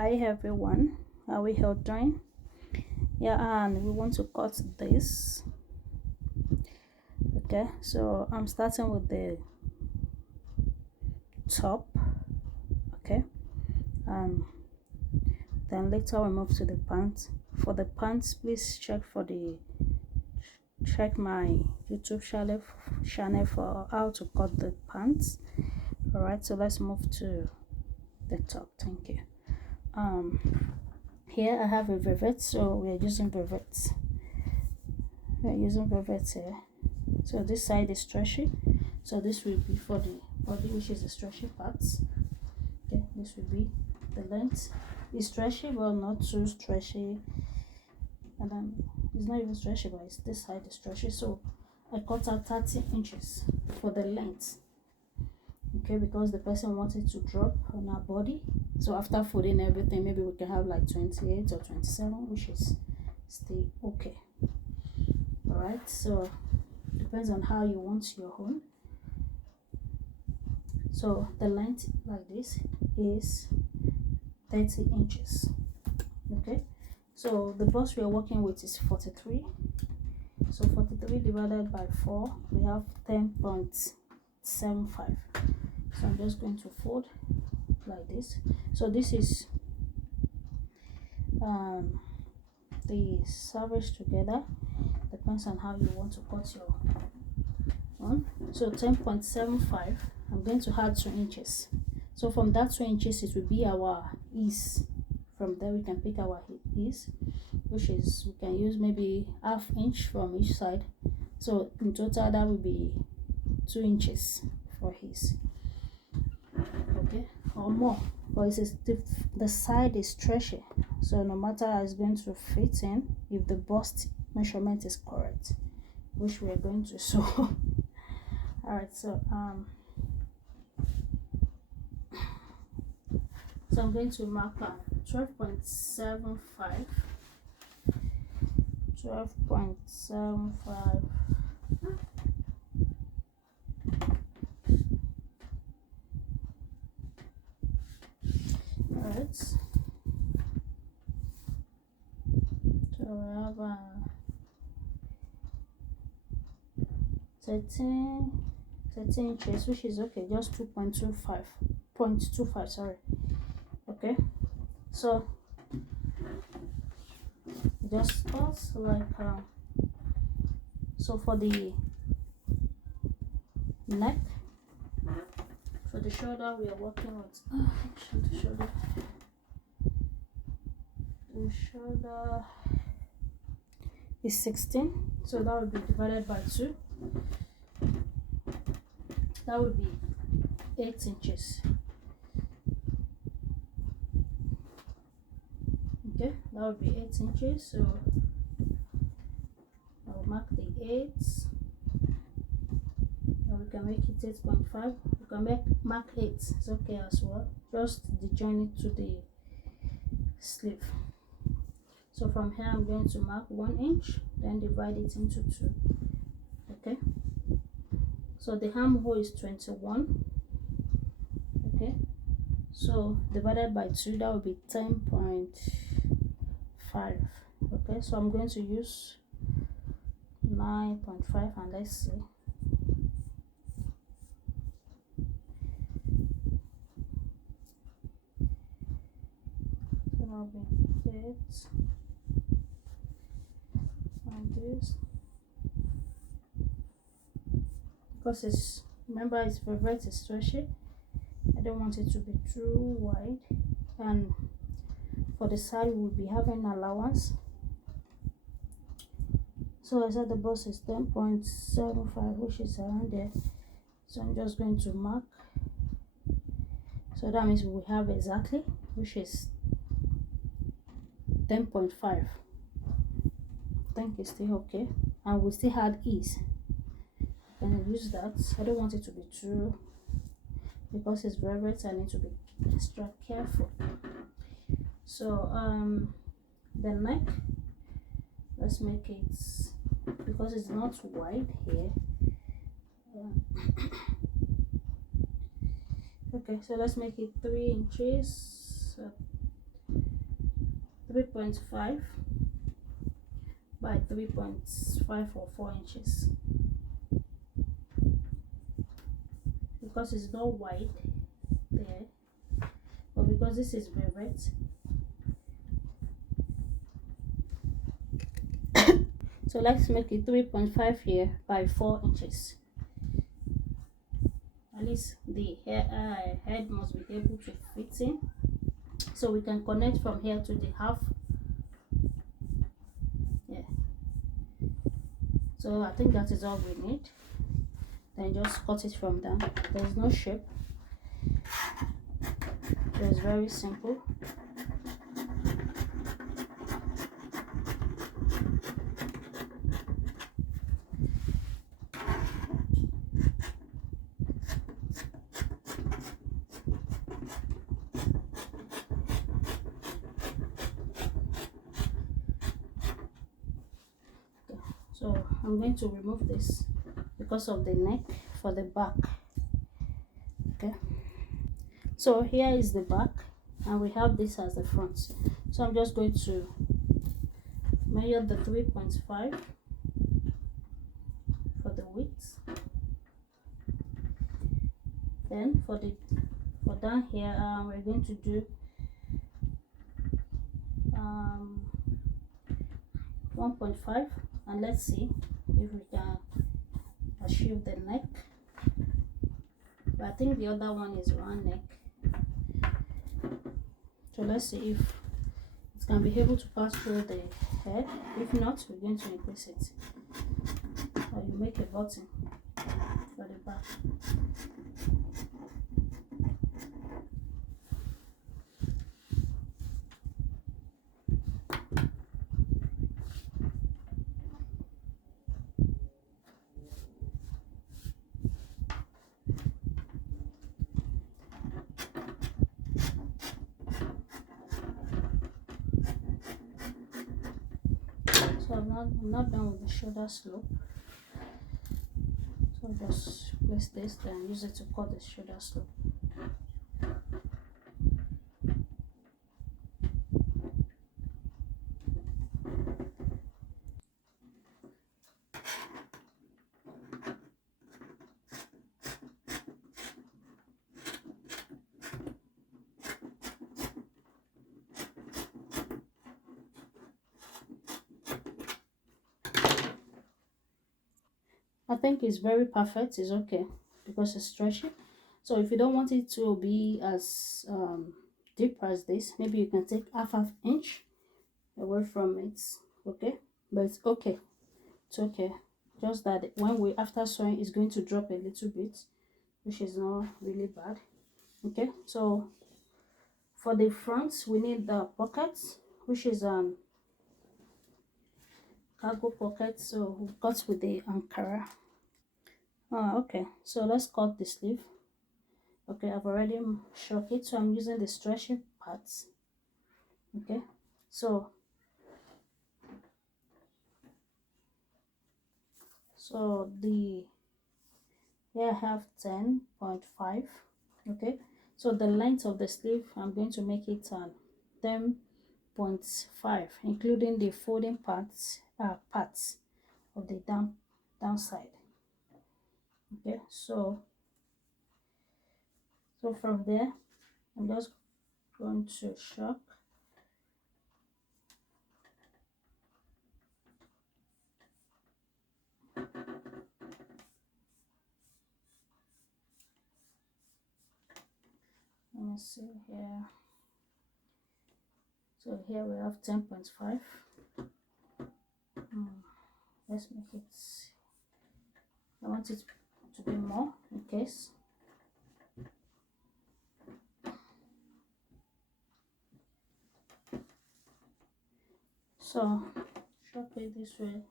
Hi everyone, how are we all doing? Yeah, and we want to cut this. Okay, so I'm starting with the top. Okay, um, then later we move to the pants. For the pants, please check my YouTube channel for how to cut the pants. All right, so let's move to the top. Thank you. Here I have a velvet, so we're using velvet. We're using velvet here. So this side is stretchy, so this will be for the body, which is the stretchy parts. Okay, this will be the length. It's stretchy but not too stretchy, and then it's not even stretchy, but it's this side is stretchy. So I cut out 30 inches for the length. Okay, because the person wanted to drop on our body, so after folding everything, maybe we can have like 28 or 27, which is still okay. All right, so depends on how you want your own. So the length like this is 30 inches. Okay, so the bust we are working with is 43. So 43 divided by 4, we have 10.75. So I'm just going to fold like this. So this is the service together. Depends on how you want to cut your one. So 10.75, I'm going to add 2 inches. So from that 2 inches, it will be our ease. From there we can pick our ease, which is, we can use maybe ½ inch from each side. So in total that will be 2 inches for his. Okay, or more, but it's the side is stretchy, so no matter how it's going to fit in, if the bust measurement is correct, which we are going to show. All right, so I'm going to mark 12.75. 12.75. All right, so we have 13 inches, which is okay, just 0.25, sorry. Okay, so just pause like so for the neck, for the shoulder we are working with the shoulder is 16, so that would be divided by 2, that would be 8 inches. Okay, that would be 8 inches, so I'll mark the 8, and we can make it 8.5. We can mark 8, it's okay as well, just join it to the sleeve. So from here I'm going to mark 1 inch, then divide it into 2. Okay, so the armhole is 21. Okay, so divided by 2, that would be 10.5. okay, so I'm going to use 9.5, and let's see. So I'll be 8 and this, because it's, remember, it's velvet, it's stretchy, I don't want it to be too wide. And for the side we'll be having allowance. So I said the bust is 10.75, which is around there, so I'm just going to mark. So that means we have exactly, which is 10.5. I think it's still okay, and we still had ease. Can use that. I don't want it to be too, because it's velvet, I need to be extra careful. So the neck, let's make it, because it's not wide here. Okay, so let's make it 3 inches. 3.5 by 3.5 or 4 inches, because it's not wide there, but because this is velvet, so let's make it 3.5 here by 4 inches. At least the head must be able to fit in, so we can connect from here to the half. Yeah, so I think that is all we need. Then just cut it from down. There's no shape, so it's very simple. So I'm going to remove this because of the neck for the back. Okay, so here is the back and we have this as the front. So I'm just going to measure the 3.5 for the width. Then for down here, we're going to do 1.5, and let's see if we can achieve the neck. But I think the other one is round neck, so let's see if it can be able to pass through the head. If not, we're going to increase it, or you make a button for the back. So I'm not done with the shoulder slope, so just place this, then use it to cut the shoulder slope. I think it's very perfect. It's okay because it's stretchy. So if you don't want it to be as deep as this, maybe you can take half inch away from it. Okay, but it's okay. It's okay. Just that when we after sewing, it's going to drop a little bit, which is not really bad. Okay, so for the front, we need the pockets, which is cargo pocket. So we cut with the Ankara. Okay, so let's cut the sleeve. Okay, I've already shrunk it, so I'm using the stretchy parts. Okay, so the here I have 10.5. Okay, so the length of the sleeve, I'm going to make it 10.5, including the folding parts of the downside. Okay, so from there, I'm just going to shrunk. Let me see here. So here we have 10.5. Let's make it, I want it to be more in case. So shrunk it this way.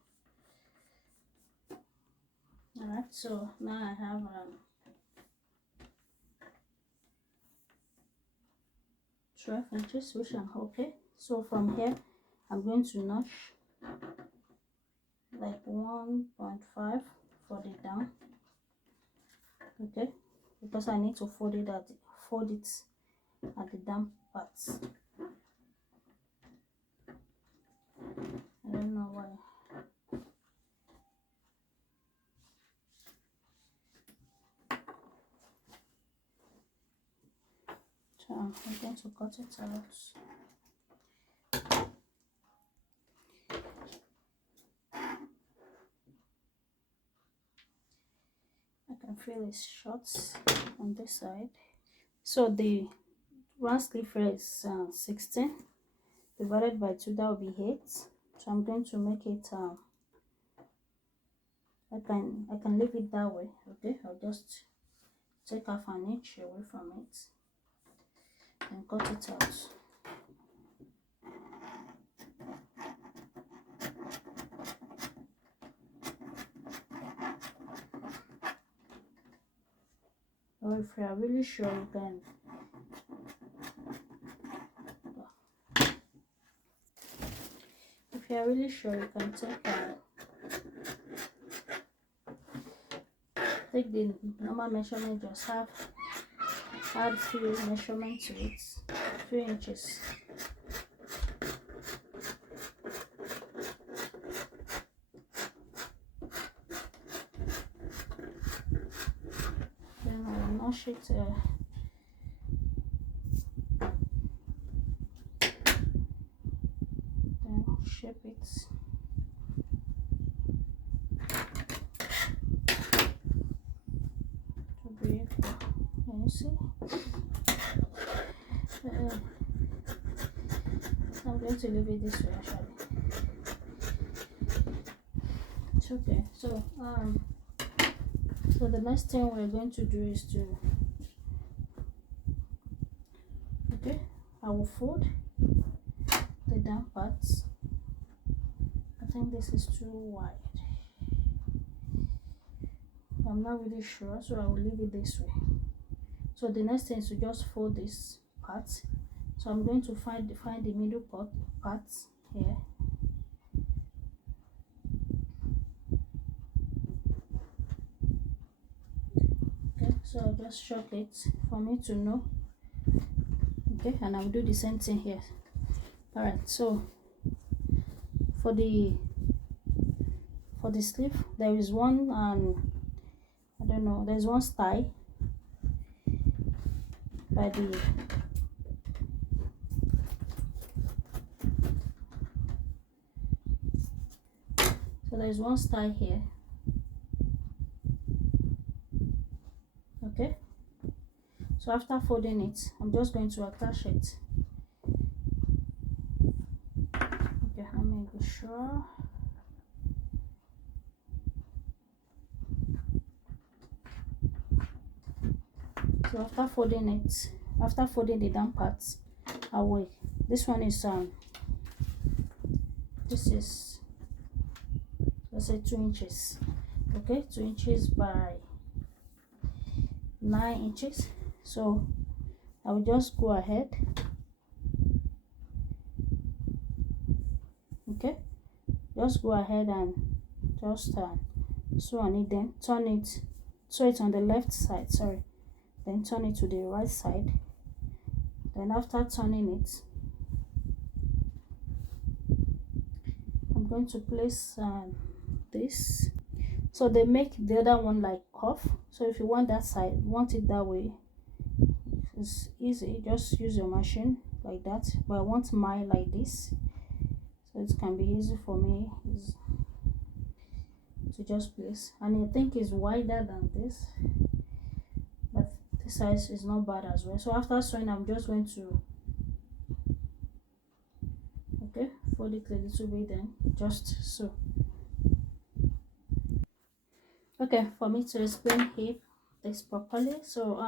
Alright, so now I have 12 inches, which I'm okay. So from here, I'm going to notch like 1.5 for the down. Okay, because I need to fold it at the down parts. I'm going to cut it out. I can feel it's short on this side. So the round sleeve is 16 divided by 2, that will be 8. So I'm going to make it I can leave it that way. Okay, I'll just take half an inch away from it and cut it out. Or if you are really sure, you can take the normal measurement, just add few measurement to it, few inches. Then I will wash it. Then shape it. To be equal. Can you see? I'm going to leave it this way actually. It's okay. So so the next thing we're going to do is to I will fold the down parts. I think this is too wide. I'm not really sure, so I will leave it this way. So the next thing is to just fold this part. So I'm going to find the middle part here. Okay, so I'll just shock it for me to know. Okay, and I'll do the same thing here. All right, so for the sleeve, there is one I don't know, there's one style by the there's one style here. Okay, so after folding it, I'm just going to attach it. Okay, let me be sure. So after folding the down parts, I will. This one is this is, let's say 2 inches. Okay, 2 inches by 9 inches. So I will just go ahead. Okay, just go ahead and just sew on it, then sew it on the left side, sorry, then turn it to the right side. Then after turning it, I'm going to place this. So they make the other one like cuff. So if you want that side, want it that way, it's easy, just use your machine like that. But I want mine like this, so it can be easy for me to just place. And I think it's wider than this, but this size is not bad as well. So after sewing, I'm just going to fold it a little bit, then just sew. Okay, for me to explain this properly, so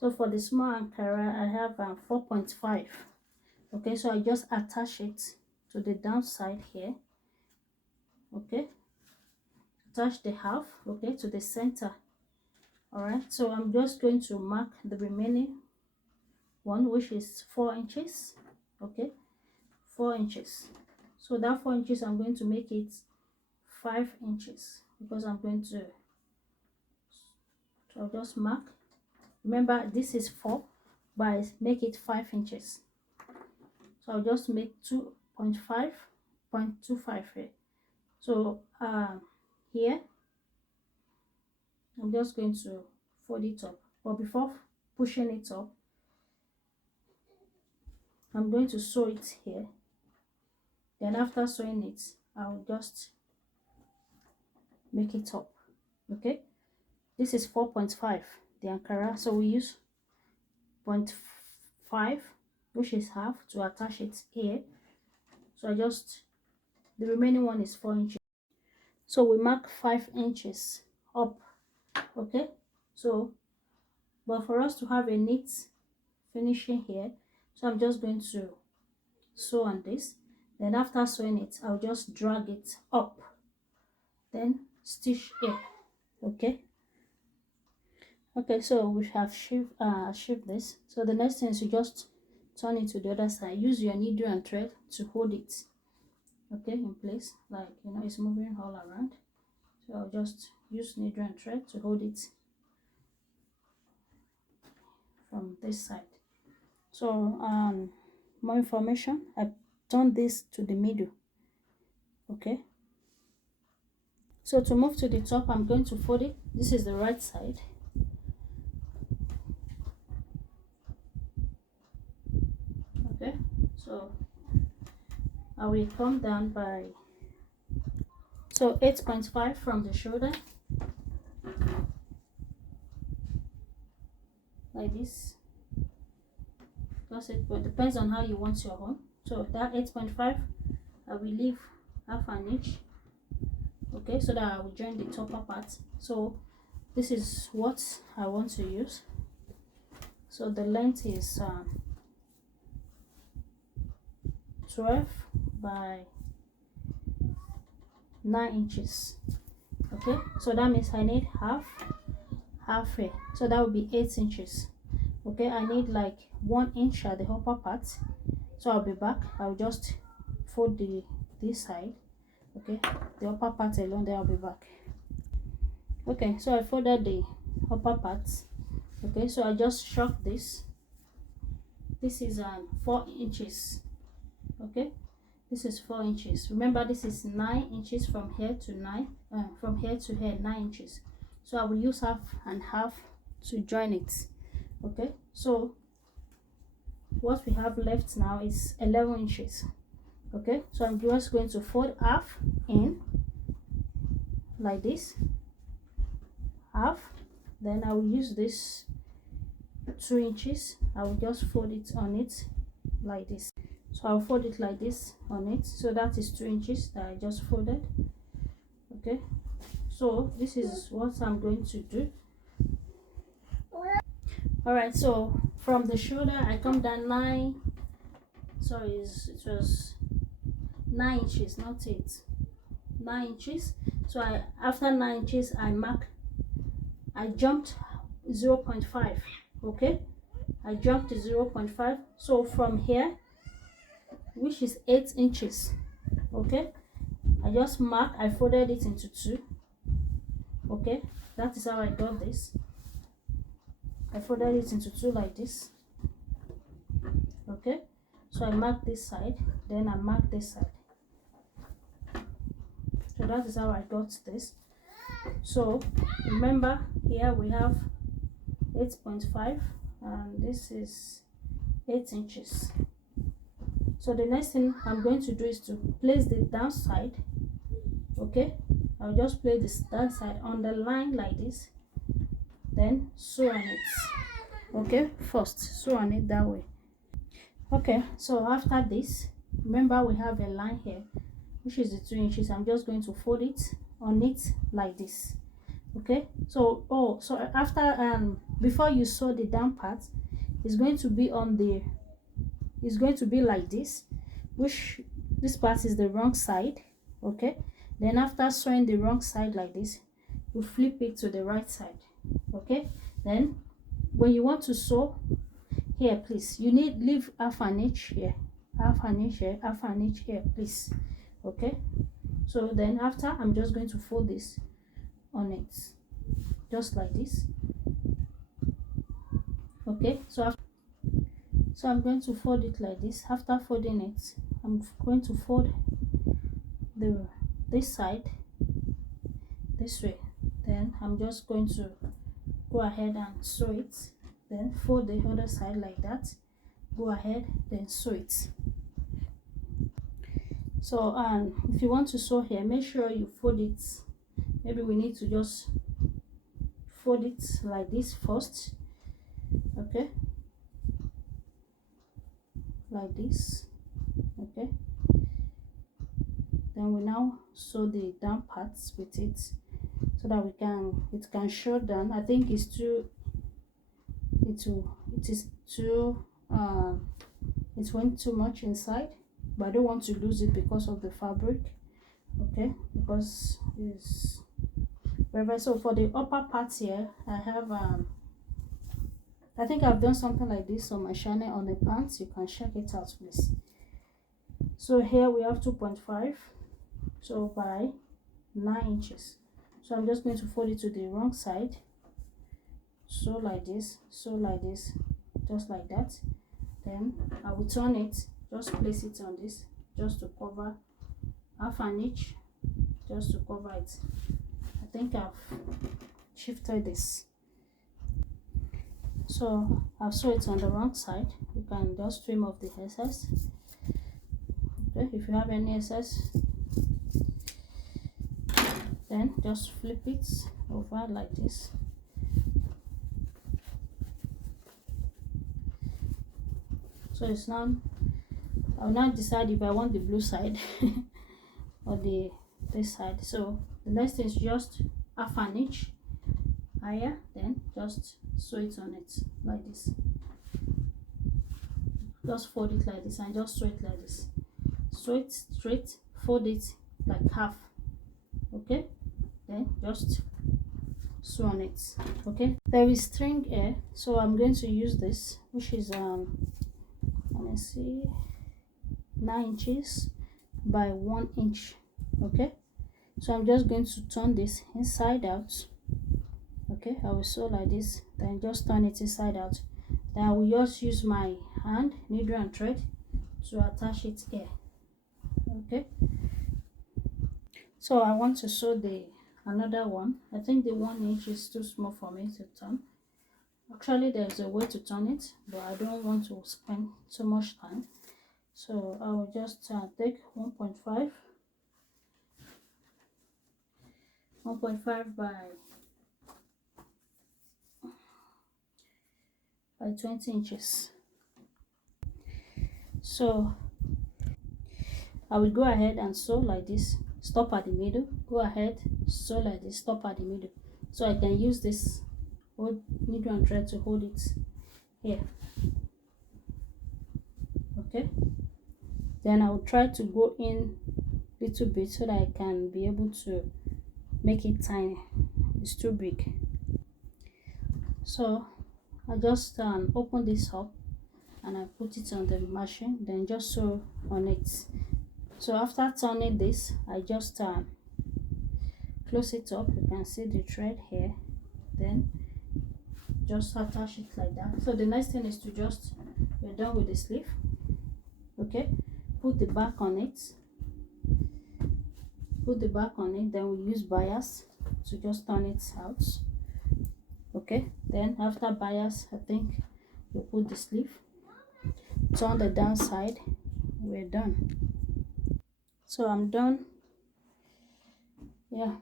so for the small Ankara, I have 4.5. Okay, so I just attach it to the downside here. Okay, attach the half, okay, to the center. All right, so I'm just going to mark the remaining one, which is 4 inches. Okay, 4 inches. So that 4 inches, I'm going to make it 5 inches, because I'm going to, so I'll just mark. Remember, this is 4, but I make it 5 inches. So I'll just make 2.5 here. So here, I'm just going to fold it up. But before pushing it up, I'm going to sew it here. Then after sewing it, I'll just make it up. Okay, this is 4.5, the Ankara, so we use 0.5, which is half, to attach it here. So I just, the remaining one is 4 inches. So we mark 5 inches up. Okay, so but for us to have a neat finishing here, so I'm just going to sew on this. Then after sewing it, I'll just drag it up, then stitch it. Okay, so we have shift this. So the next thing is you just turn it to the other side. Use your needle and thread to hold it, okay, in place, like, you know, it's moving all around. So I'll just use needle and thread to hold it from this side. So more information, I've turned this to the middle. Okay, so to move to the top, I'm going to fold it. This is the right side. Okay, so I will come down by 8.5 from the shoulder, like this. That's it, but it depends on how you want your own. So that 8.5, I will leave half an inch, okay, so that I will join the topper part. So this is what I want to use. So the length is 12 by 9 inches. Okay, so that means I need half here, so that would be 8 inches. Okay, I need like 1 inch at the upper part, so I'll be back. I'll just fold this side, okay, the upper part alone, then I'll be back. Okay, so I folded the upper part. Okay, so I just shock this. This is 4 inches. Okay, this is 4 inches. Remember, this is 9 inches from here to 9, from here to here, 9 inches. So I will use half and half to join it. Okay, so what we have left now is 11 inches. Okay, so I'm just going to fold half in like this, half, then I will use this 2 inches. I will just fold it on it like this. So I'll fold it like this on it. So that is 2 inches that I just folded. Okay, so this is what I'm going to do. All right, so from the shoulder I come down 9, sorry, it was 9 inches, not 8, 9 inches. So after 9 inches I jumped 0.5. okay, I jumped to 0.5. so from here, which is 8 inches, okay, I just mark, I folded it into 2. Okay, that is how I got this. I folded it into 2 like this. Okay, so I mark this side, then I mark this side. So that is how I got this. So remember, here we have 8.5 and this is 8 inches. So the next thing I'm going to do is to place the down side. Okay, I'll just place this down side on the line like this, then sew on it. Okay, first sew on it that way. Okay, so after this, remember we have a line here, which is the 2 inches. I'm just going to fold it on it like this. Okay, so after before you sew the down part, it's going to be like this, which this part is the wrong side. Okay, then after sewing the wrong side like this, you flip it to the right side. Okay, then when you want to sew here, please, you need leave half an inch here, half an inch here, half an inch here, please. Okay, so then after, I'm just going to fold this on it just like this. Okay, so I'm going to fold it like this. After folding it, I'm going to fold this side this way, then I'm just going to go ahead and sew it, then fold the other side like that, go ahead then sew it. So if you want to sew here, make sure you fold it. Maybe we need to just fold it like this first, okay, like this, okay. Then we now sew the down parts with it so that it can show down. I think it's too it went too much inside, but I don't want to lose it because of the fabric, okay, because it's very. So for the upper part here, I have I think I've done something like this on my channel on the pants. You can check it out, please. So here we have 2.5, so by 9 inches. So I'm just going to fold it to the wrong side, so like this, just like that. Then I will turn it, just place it on this, just to cover half an inch, just to cover it. I think I've shifted this. So I've sew it on the wrong side. You can just trim off the excess, okay, if you have any excess. Then just flip it over like this. So it's now, I'll now decide if I want the blue side or this side. So the next is just half an inch higher, then just sew it on it like this. Just fold it like this and just sew it like this. Sew it straight, fold it like half, okay. Then just sew on it, okay. There is string here, so I'm going to use this, which is let me see, 9 inches by 1 inch, okay. So I'm just going to turn this inside out, okay. I will sew like this, then just turn it inside out. Then I will just use my hand, needle and thread to attach it here, okay. So I want to sew the another one. I think the 1 inch is too small for me to turn. Actually, there's a way to turn it, but I don't want to spend so much time. So I will just take 1.5 by 20 inches. So I will go ahead and sew like this, stop at the middle, go ahead, sew like this, stop at the middle. So I can use this needle and thread to hold it here, okay. Then I will try to go in little bit so that I can be able to make it tiny. It's too big. So I just open this up and I put it on the machine, then just sew on it. So after turning this, I just close it up. You can see the thread here, then just attach it like that. So the next thing is to just, we're done with the sleeve, okay. Put the back on it, then we use bias to just turn it out, okay. Then after bias, I think we put the sleeve, turn the downside, we're done. So I'm done, yeah,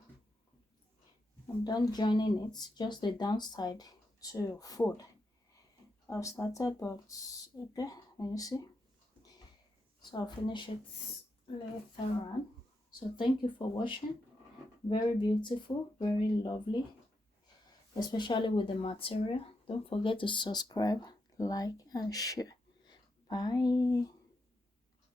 I'm done joining it, just the downside to fold. I've started, but okay, can you see? So I'll finish it later on. So thank you for watching. Very beautiful, very lovely, especially with the material. Don't forget to subscribe, like and share. Bye.